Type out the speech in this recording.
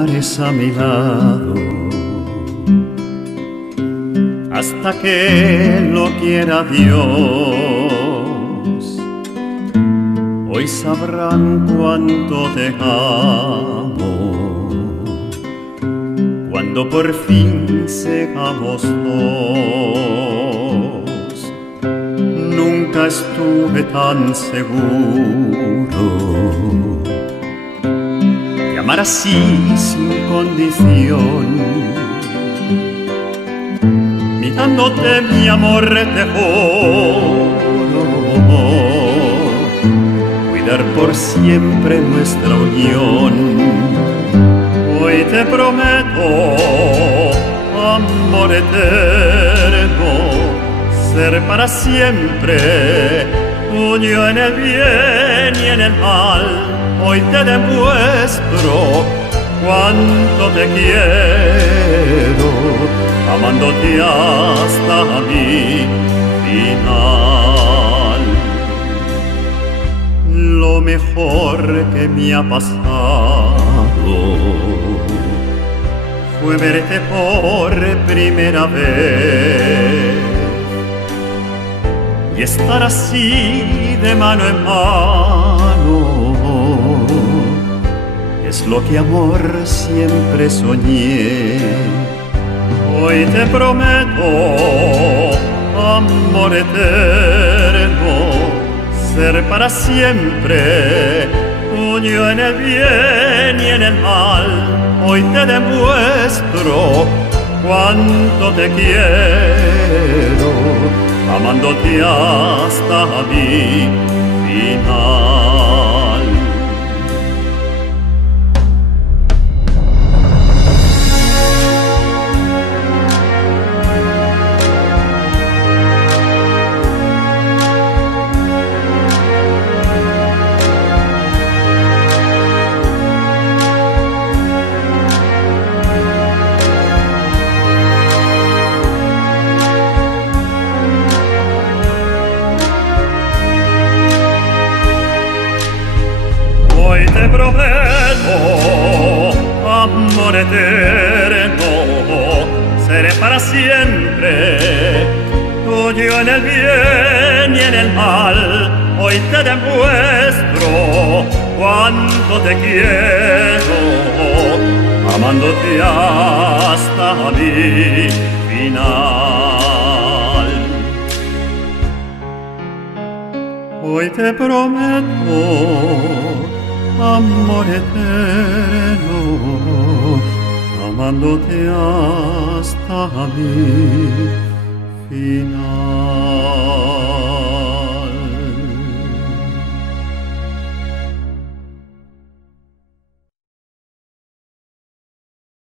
pares a mi lado hasta que lo quiera Dios. Hoy sabrán cuánto te amo cuando por fin seamos dos. Nunca estuve tan seguro de amar así sin condición. Ni dándote mi amor te juro cuidar por siempre nuestra unión. Hoy te prometo, amor eterno, ser para siempre tuyo en el bien y en el mal. Hoy te demuestro cuánto te quiero, amándote hasta mi final. Lo mejor que me ha pasado fue verte por primera vez y estar así de mano en mano. Es lo que amor siempre soñé. Hoy te prometo, amor eterno, ser para siempre tuyo en el bien y en el mal. Hoy te demuestro cuánto te quiero, amándote hasta mi final. Hoy te prometo, amor eterno, seré para siempre tuyo en el bien y en el mal. Hoy te demuestro cuánto te quiero, amándote hasta mi final. Hoy te prometo, amor eterno, amándote hasta mi final.